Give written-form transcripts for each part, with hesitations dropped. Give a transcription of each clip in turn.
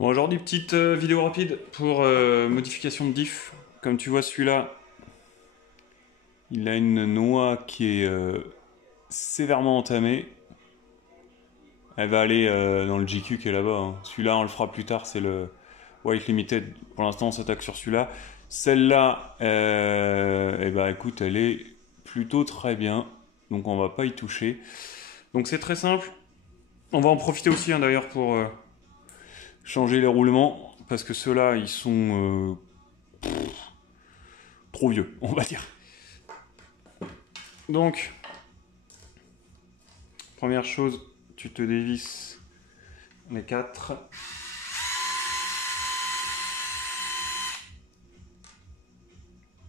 Bon, aujourd'hui, petite vidéo rapide pour modification de diff. Comme tu vois, celui-là, il a une noix qui est sévèrement entamée. Elle va aller dans le GQ qui est là-bas, hein. Celui-là, on le fera plus tard, c'est le White Limited. Pour l'instant, on s'attaque sur celui-là. Celle-là, eh ben, écoute, elle est plutôt très bien. Donc, on va pas y toucher. Donc, c'est très simple. On va en profiter aussi, hein, d'ailleurs, pour changer les roulements. Parce que ceux-là, ils sont trop vieux, on va dire. Donc, première chose, tu te dévisses les quatre.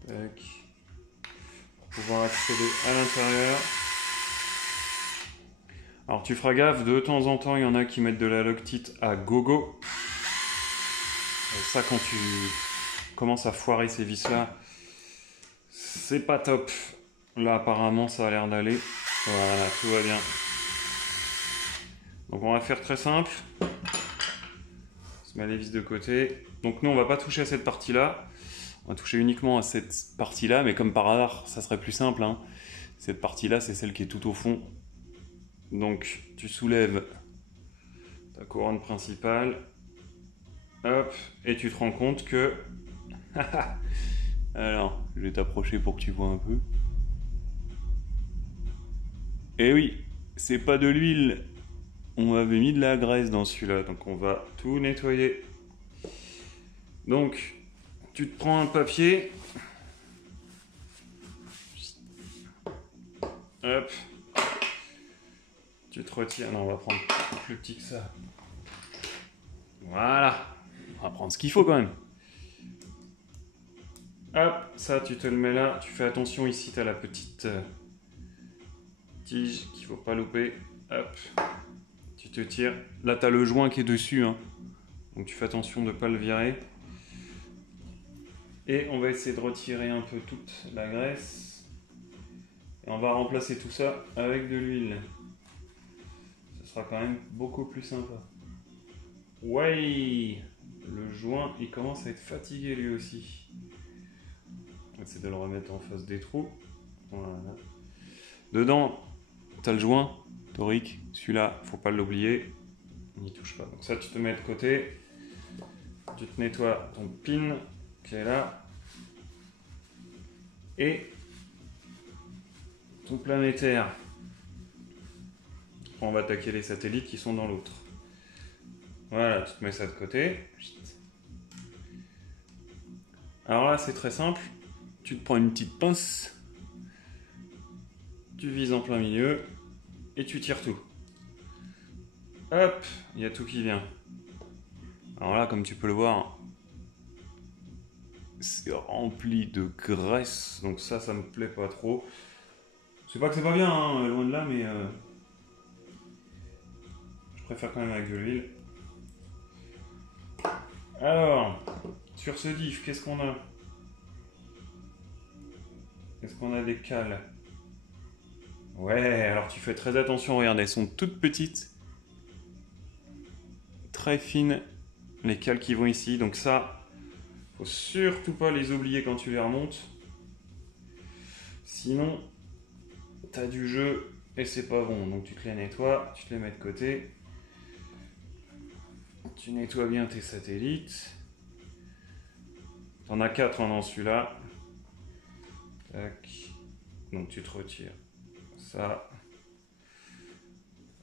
Tac. Pour pouvoir accéder à l'intérieur. Alors tu feras gaffe, de temps en temps, il y en a qui mettent de la Loctite à gogo. Et ça, quand tu commences à foirer ces vis-là, c'est pas top. Là, apparemment, ça a l'air d'aller. Voilà, tout va bien. Donc on va faire très simple. On se met les vis de côté. Donc nous, on va pas toucher à cette partie-là. On va toucher uniquement à cette partie-là, mais comme par hasard, ça serait plus simple, hein. Cette partie-là, c'est celle qui est tout au fond. Donc tu soulèves ta couronne principale. Hop, et tu te rends compte que... Alors, je vais t'approcher pour que tu vois un peu. Eh oui, c'est pas de l'huile. On avait mis de la graisse dans celui-là, donc on va tout nettoyer. Donc, tu te prends un papier. Hop. Tu te retires. Non, on va prendre plus petit que ça. Voilà. On va prendre ce qu'il faut quand même. Hop, ça tu te le mets là. Tu fais attention ici, tu as la petite tige qu'il faut pas louper. Hop. Tu te tires. Là, tu as le joint qui est dessus, hein. Donc tu fais attention de ne pas le virer. Et on va essayer de retirer un peu toute la graisse. Et on va remplacer tout ça avec de l'huile. Ce sera quand même beaucoup plus sympa. Ouais, le joint, il commence à être fatigué lui aussi. On va essayer de le remettre en face des trous. Voilà. Dedans, tu as le joint torique. Celui-là, faut pas l'oublier. On n'y touche pas. Donc ça, tu te mets de côté. Tu te nettoies ton pin qui est là. Et ton planétaire. On va attaquer les satellites qui sont dans l'autre. Voilà, tu te mets ça de côté. Alors là, c'est très simple. Tu te prends une petite pince. Tu vises en plein milieu. Et tu tires tout. Hop, il y a tout qui vient. Alors là, comme tu peux le voir, c'est rempli de graisse. Donc ça me plaît pas trop. C'est pas que c'est pas bien, hein, loin de là, mais je préfère quand même avec de l'huile. Alors, sur ce diff, qu'est-ce qu'on a? Est-ce qu'on a des cales? Ouais, alors tu fais très attention, regarde, elles sont toutes petites. Très fines, les cales qui vont ici. Donc ça, faut surtout pas les oublier quand tu les remontes. Sinon, t'as du jeu et c'est pas bon. Donc tu te les nettoies, tu te les mets de côté. Tu nettoies bien tes satellites. T'en as 4 dans celui-là. Tac. Donc tu te retires. Ça.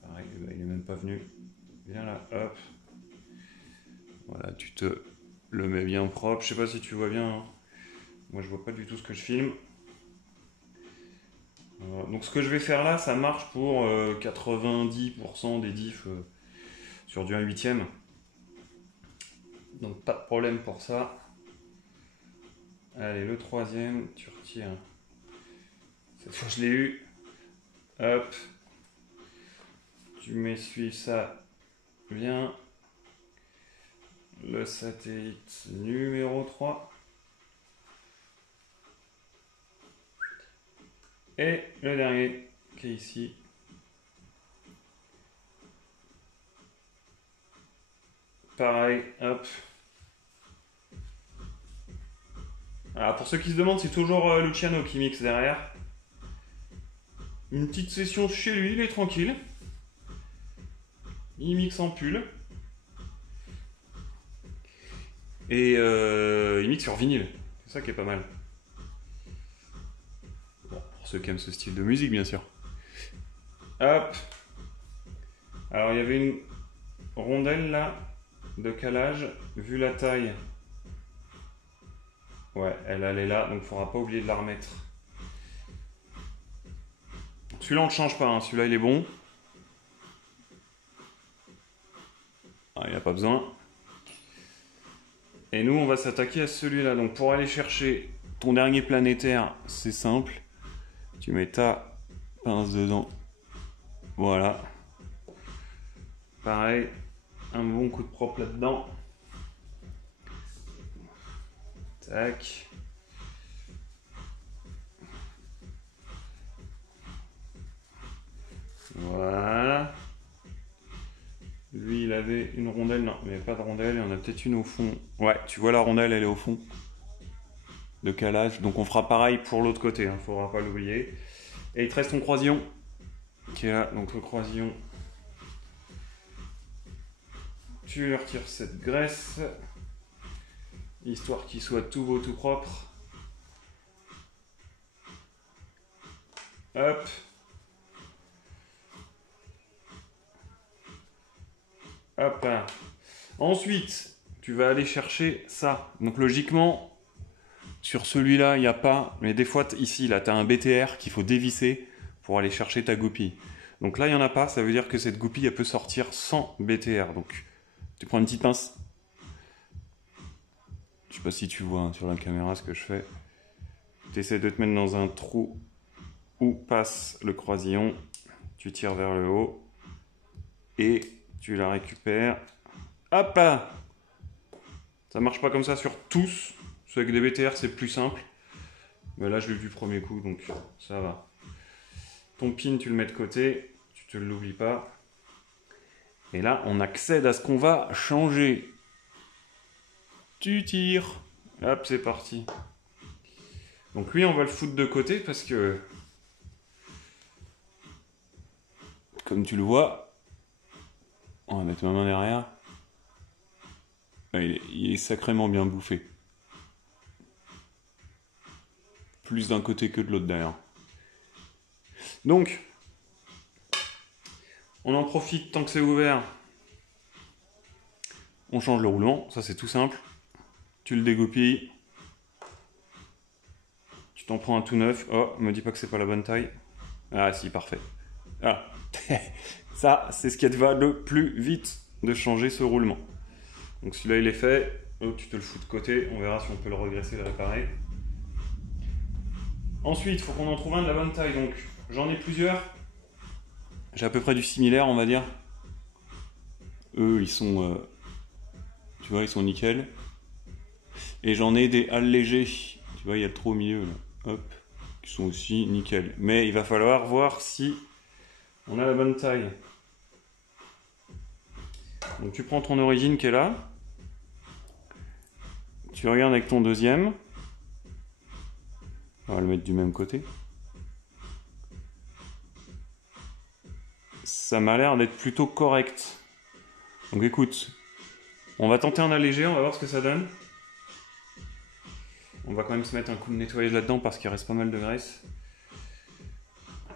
Pareil, il est même pas venu. Viens là, hop. Voilà, tu te le mets bien propre. Je sais pas si tu vois bien, hein. Moi je vois pas du tout ce que je filme. Donc ce que je vais faire là, ça marche pour 90% des diffs sur du 1/8. Donc pas de problème pour ça. Allez, le troisième, tu retires. Cette fois je l'ai eu. Hop. Tu m'essuies ça bien. Le satellite numéro 3. Et le dernier qui est ici. pareil, hop. Alors pour ceux qui se demandent, c'est toujours Luciano qui mixe derrière. Une petite session chez lui, il est tranquille. Il mixe en pull. Et il mixe sur vinyle. C'est ça qui est pas mal. Bon, pour ceux qui aiment ce style de musique, bien sûr. Hop. Alors il y avait une rondelle là, de calage, vu la taille. Ouais, elle allait là, donc il ne faudra pas oublier de la remettre. Celui-là on ne le change pas, hein. Celui-là il est bon. Ah, il n'y a pas besoin. Et nous on va s'attaquer à celui-là. Donc pour aller chercher ton dernier planétaire, c'est simple. Tu mets ta pince dedans. Voilà. Pareil, un bon coup de propre là-dedans. Tac. Voilà. Lui, il avait une rondelle. Non, il n'y avait pas de rondelle. Il y en a peut-être une au fond. Ouais, tu vois la rondelle, elle est au fond. De calage. Donc on fera pareil pour l'autre côté. Il ne faudra pas l'oublier. Et il te reste ton croisillon. Qui est là. Donc le croisillon. Tu lui retires cette graisse. Histoire qu'il soit tout beau, tout propre. Hop. Hop là. Ensuite, tu vas aller chercher ça. Donc logiquement, sur celui-là, il n'y a pas. Mais des fois, ici, là, tu as un BTR qu'il faut dévisser pour aller chercher ta goupille. Donc là, il n'y en a pas. Ça veut dire que cette goupille, elle peut sortir sans BTR. Donc, tu prends une petite pince. Je sais pas si tu vois, hein, sur la caméra ce que je fais. Tu essaies de te mettre dans un trou où passe le croisillon. Tu tires vers le haut. Et tu la récupères. Hop là! Ça marche pas comme ça sur tous. Ceux avec des BTR, c'est plus simple. Mais là, je l'ai vu du premier coup, donc ça va. Ton pin, tu le mets de côté. Tu te l'oublies pas. Et là, on accède à ce qu'on va changer. Tu tires. Hop, c'est parti. Donc lui, on va le foutre de côté parce que, comme tu le vois, on va mettre ma main derrière. Il est sacrément bien bouffé. Plus d'un côté que de l'autre d'ailleurs. Donc, on en profite tant que c'est ouvert. On change le roulement, ça c'est tout simple. Tu le dégoupilles. Tu t'en prends un tout neuf. Oh, me dis pas que c'est pas la bonne taille. Ah si, parfait. Ah. Ça, c'est ce qui te va le plus vite de changer ce roulement. Donc celui-là il est fait. Oh, tu te le fous de côté. On verra si on peut le regresser et le réparer. Ensuite, il faut qu'on en trouve un de la bonne taille. Donc j'en ai plusieurs. J'ai à peu près du similaire, on va dire. Eux, ils sont... tu vois, ils sont nickel. Et j'en ai des allégés. Tu vois, il y a le trou au milieu, là. Hop. Qui sont aussi nickel. Mais il va falloir voir si on a la bonne taille. Donc tu prends ton origine qui est là. Tu regardes avec ton deuxième. On va le mettre du même côté. Ça m'a l'air d'être plutôt correct. Donc écoute, on va tenter un allégé, on va voir ce que ça donne. On va quand même se mettre un coup de nettoyage là-dedans parce qu'il reste pas mal de graisse.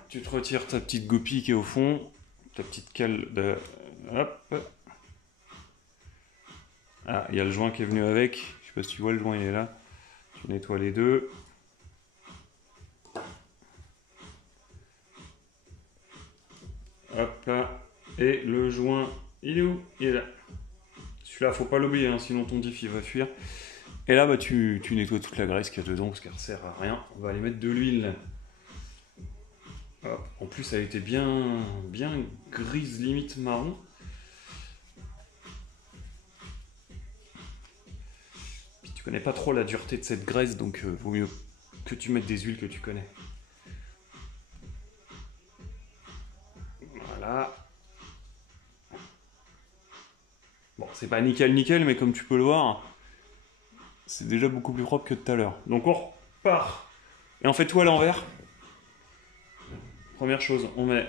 Tu te retires ta petite goupille qui est au fond, ta petite cale de... Hop. Ah, il y a le joint qui est venu avec. Je sais pas si tu vois, le joint il est là. Tu nettoies les deux. Hop là. Et le joint, il est où? Il est là. Celui-là, faut pas l'oublier, hein, sinon ton diff il va fuir. Et là, bah, tu nettoies toute la graisse qu'il y a dedans parce qu'elle ne sert à rien. On va aller mettre de l'huile. En plus, elle était bien grise, limite marron. Puis tu connais pas trop la dureté de cette graisse, donc vaut mieux que tu mettes des huiles que tu connais. Voilà. Bon, c'est pas nickel nickel, mais comme tu peux le voir, c'est déjà beaucoup plus propre que tout à l'heure. Donc on repart. Et on fait tout à l'envers. Première chose, on met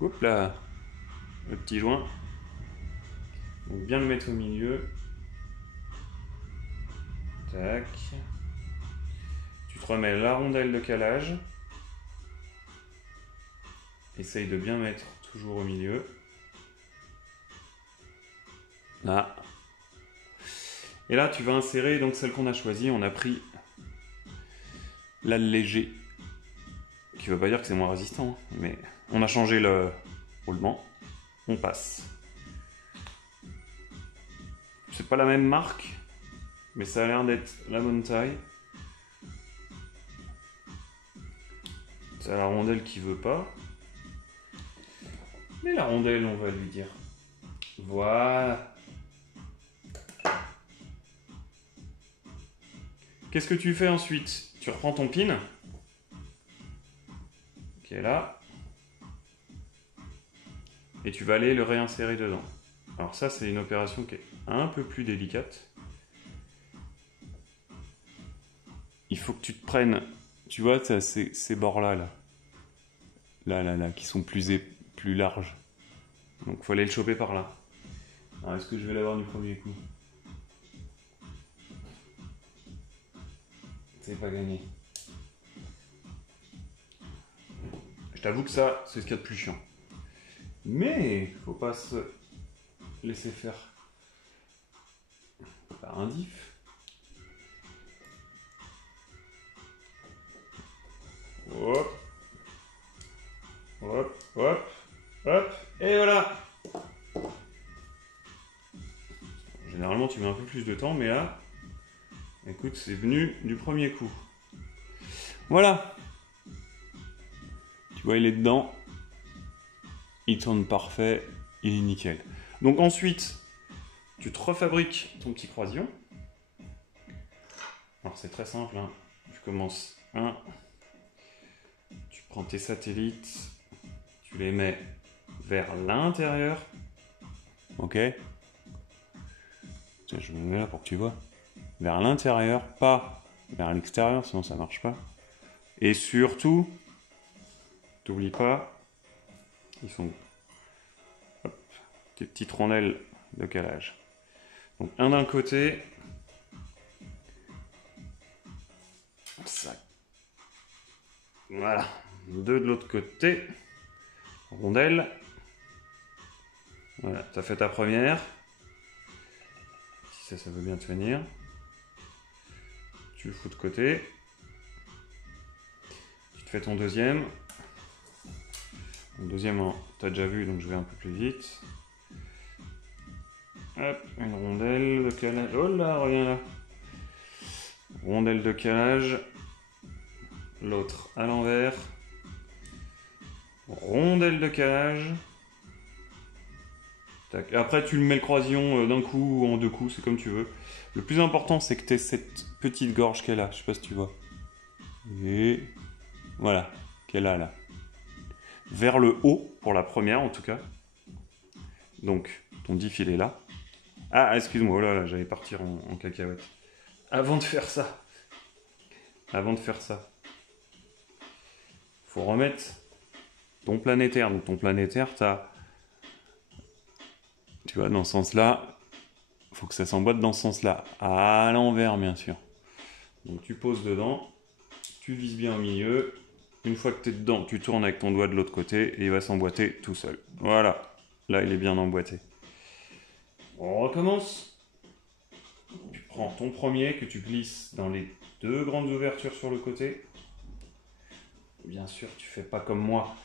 hop là, le petit joint. Donc bien le mettre au milieu. Tac. Tu te remets la rondelle de calage. Essaye de bien mettre toujours au milieu. Là. Et là, tu vas insérer donc celle qu'on a choisie. On a pris l'allégé, qui ne veut pas dire que c'est moins résistant, mais on a changé le roulement. On passe. C'est pas la même marque, mais ça a l'air d'être la bonne taille. C'est la rondelle qui veut pas. Mais la rondelle, on va lui dire. Voilà. Qu'est-ce que tu fais ensuite? Tu reprends ton pin, qui est là, et tu vas aller le réinsérer dedans. Alors ça, c'est une opération qui est un peu plus délicate. Il faut que tu te prennes, tu vois, ces bords-là, là, qui sont plus larges. Donc il faut aller le choper par là. Alors est-ce que je vais l'avoir du premier coup? C'est pas gagné. Je t'avoue que ça, c'est ce qu'il y a de plus chiant. Mais faut pas se laisser faire par un diff. Hop. Hop, hop, hop, et voilà. Généralement, tu mets un peu plus de temps, mais là, écoute, c'est venu du premier coup. Voilà. Tu vois, il est dedans. Il tourne parfait. Il est nickel. Donc ensuite, tu te refabriques ton petit croisillon. Alors c'est très simple, hein. Tu commences un. Tu prends tes satellites. Tu les mets vers l'intérieur. Ok. Tiens, je me mets là pour que tu vois. Vers l'intérieur, pas vers l'extérieur, sinon ça marche pas. Et surtout, t'oublies pas, ils sont hop, tes petites rondelles de calage. Donc un d'un côté, ça. Voilà. Deux de l'autre côté, rondelle. Voilà, t'as fait ta première. Si ça veut bien tenir. Tu le fous de côté. Tu te fais ton deuxième. Le deuxième, t'as déjà vu, donc je vais un peu plus vite. Hop, une rondelle de calage. Oh là, reviens là. Rondelle de calage. L'autre à l'envers. Rondelle de calage. Tac. Après, tu le mets le croisillon d'un coup ou en deux coups, c'est comme tu veux. Le plus important, c'est que tu aies cette petite gorge qu'elle a. Je sais pas si tu vois. Et voilà, qu'elle a là. Vers le haut, pour la première en tout cas. Donc, ton diff, il est là. Ah, excuse-moi, oh là, j'allais partir en cacahuète. Avant de faire ça, faut remettre ton planétaire. Donc, ton planétaire, tu vois, dans ce sens-là, faut que ça s'emboîte dans ce sens-là. À l'envers, bien sûr. Donc, tu poses dedans, tu vises bien au milieu. Une fois que tu es dedans, tu tournes avec ton doigt de l'autre côté et il va s'emboîter tout seul. Voilà, là, il est bien emboîté. On recommence. Tu prends ton premier que tu glisses dans les deux grandes ouvertures sur le côté. Bien sûr, tu fais pas comme moi,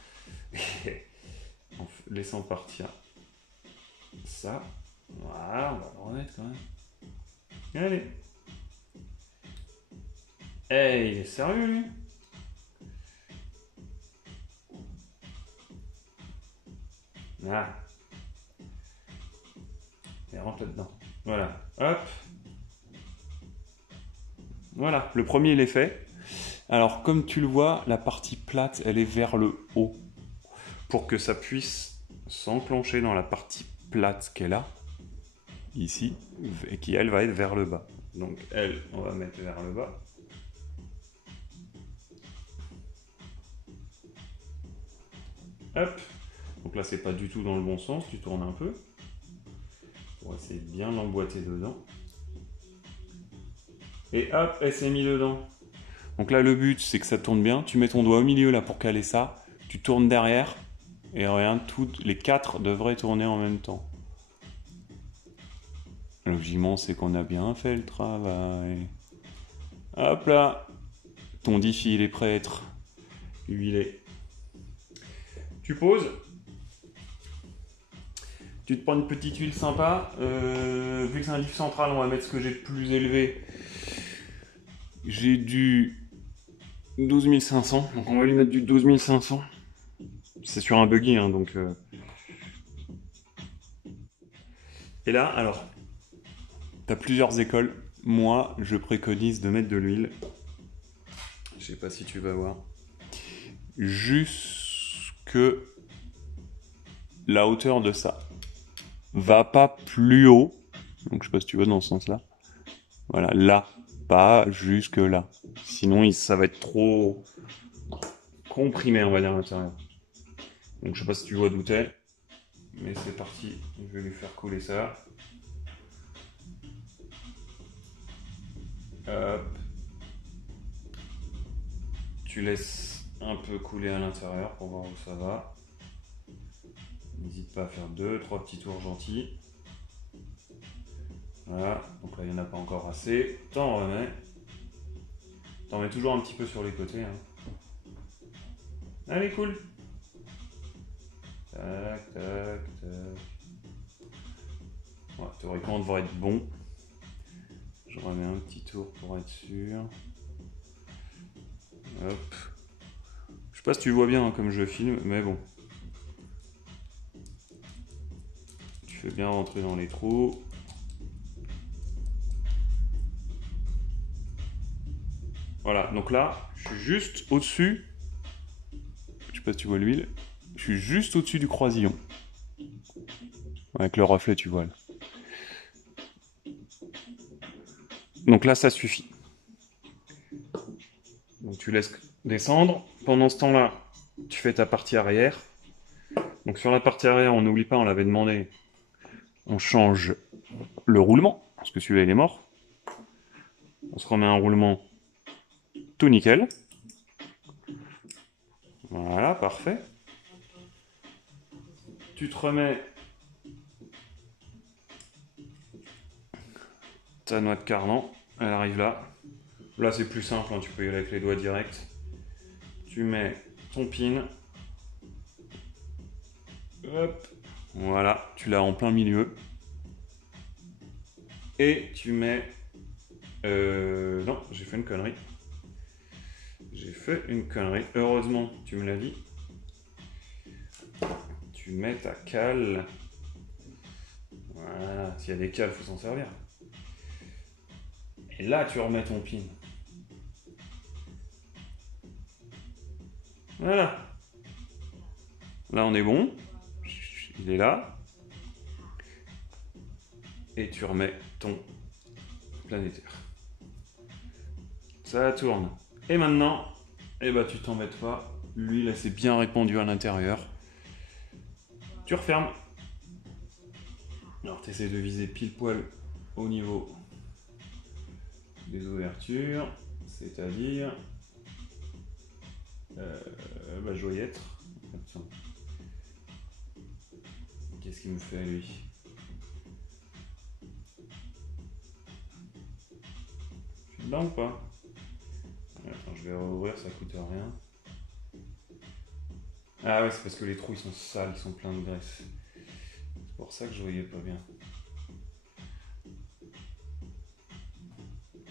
en laissant partir ça. Voilà, on va le remettre quand même. Allez. Hey, il est sérieux lui? Ah. Et rentre là-dedans. Voilà. Hop. Voilà. Le premier, il est fait. Alors, comme tu le vois, la partie plate, elle est vers le haut. Pour que ça puisse s'enclencher dans la partie plate qu'elle a. ici, et qui elle va être vers le bas. Donc elle, on va mettre vers le bas. Hop. Donc là, c'est pas du tout dans le bon sens, tu tournes un peu. Pour essayer de bien l'emboîter dedans. Et hop, elle s'est mise dedans. Donc là, le but, c'est que ça tourne bien. Tu mets ton doigt au milieu là pour caler ça. Tu tournes derrière. Et regarde, toutes les 4 devraient tourner en même temps. Logiquement, c'est qu'on a bien fait le travail. Hop là. Ton diff, il est prêt à être huilé. Tu poses. Tu te prends une petite huile sympa. Vu que c'est un diff central, on va mettre ce que j'ai de plus élevé. J'ai du 12 500. Donc on va lui mettre du 12 500. C'est sur un buggy, hein, donc... Et là, alors, t'as plusieurs écoles. Moi, je préconise de mettre de l'huile. Je sais pas si tu vas voir. Jusque la hauteur de ça. Va pas plus haut. Donc je sais pas si tu vois dans ce sens-là. Voilà, là. Pas jusque là. Sinon, ça va être trop comprimé, on va dire, à l'intérieur. Donc je sais pas si tu vois d'où t'es. Mais c'est parti. Je vais lui faire couler ça. Hop. Tu laisses un peu couler à l'intérieur pour voir où ça va. N'hésite pas à faire 2-3 petits tours gentils. Voilà, donc là il n'y en a pas encore assez. T'en remets. T'en mets toujours un petit peu sur les côtés. Hein. Allez, cool. Tac, tac, tac. Ouais, théoriquement on devrait être bon. Je remets un petit tour pour être sûr. Hop. Je sais pas si tu vois bien hein, comme je filme, mais bon. Tu fais bien rentrer dans les trous. Voilà, donc là, je suis juste au-dessus. Je sais pas si tu vois l'huile. Je suis juste au-dessus du croisillon. Avec le reflet, tu vois. Là. Donc là, ça suffit. Donc tu laisses descendre. Pendant ce temps-là, tu fais ta partie arrière. Donc sur la partie arrière, on n'oublie pas, on l'avait demandé. On change le roulement, parce que celui-là, il est mort. On se remet un roulement tout nickel. Voilà, parfait. Tu te remets ta noix de carnan. Elle arrive là. Là, c'est plus simple, hein, tu peux y aller avec les doigts directs. Tu mets ton pin. Hop. Voilà, tu l'as en plein milieu. Et tu mets... non, j'ai fait une connerie. J'ai fait une connerie. Heureusement, tu me l'as dit. Tu mets ta cale. Voilà, s'il y a des cales, il faut s'en servir. Et là, tu remets ton pin. Voilà. Là, on est bon. Il est là. Et tu remets ton planétaire. Ça tourne. Et maintenant, eh ben, tu t'embêtes pas. L'huile, elle s'est bien répandue à l'intérieur. Tu refermes. Alors, tu essaies de viser pile poil au niveau des ouvertures. C'est-à-dire... bah, je dois y être. Attends. Qu'est-ce qu'il me fait, lui? Je suis dedans ou pas? Attends, je vais rouvrir, ça coûte rien. Ah ouais, c'est parce que les trous, ils sont sales, ils sont pleins de graisse. C'est pour ça que je voyais pas bien.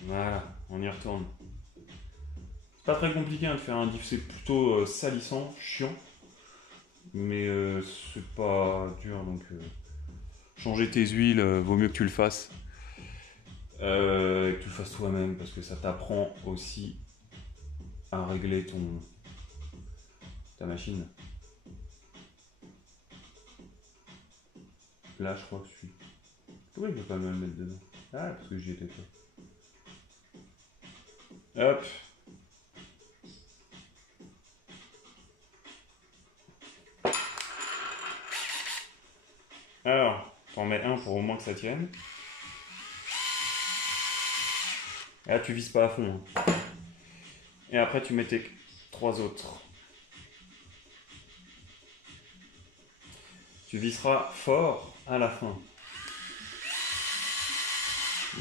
Voilà, on y retourne. C'est pas très compliqué hein, de faire un diff, c'est plutôt salissant, chiant. Mais c'est pas dur, donc changer tes huiles, vaut mieux que tu le fasses. Et que tu le fasses toi-même, parce que ça t'apprend aussi à régler ta machine. Là, je crois que je suis Pourquoi il ne peut pas me le mettre dedans? Ah, parce que j'y étais pas. Hop. Alors, t'en mets un pour au moins que ça tienne. Et là, tu vises pas à fond. Hein. Et après, tu mets tes 3 autres. Tu visseras fort à la fin.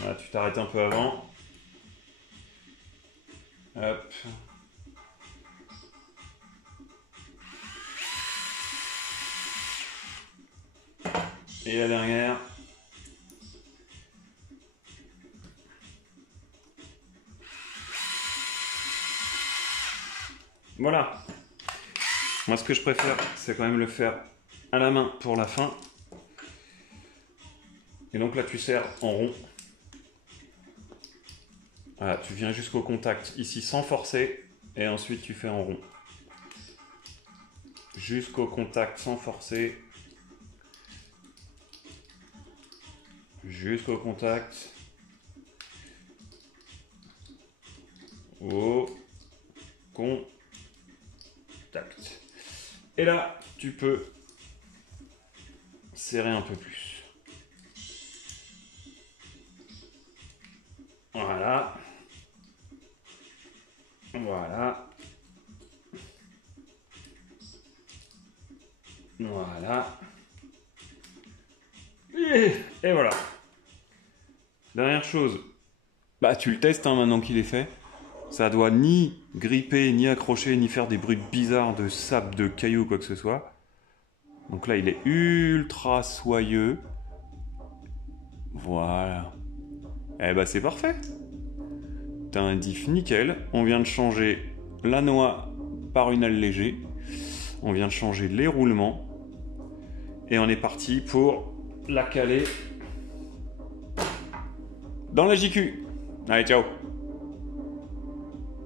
Là, tu t'arrêtes un peu avant. Hop. Et la dernière. Voilà. Moi, ce que je préfère, c'est quand même le faire à la main pour la fin. Et donc là, tu serres en rond. Voilà, tu viens jusqu'au contact ici sans forcer. Et ensuite, tu fais en rond. Jusqu'au contact sans forcer. Jusqu'au contact. Au contact. Et là, tu peux serrer un peu plus. Voilà. Voilà. Voilà. Et voilà. Dernière chose. Bah, tu le testes hein, maintenant qu'il est fait. Ça doit ni gripper, ni accrocher, ni faire des bruits bizarres de sable, de cailloux, quoi que ce soit. Donc là, il est ultra soyeux. Voilà. Eh bah, c'est parfait. T'as un diff nickel. On vient de changer la noix par une allégée. On vient de changer les roulements. Et on est parti pour la caler dans la JQ. Allez, ciao.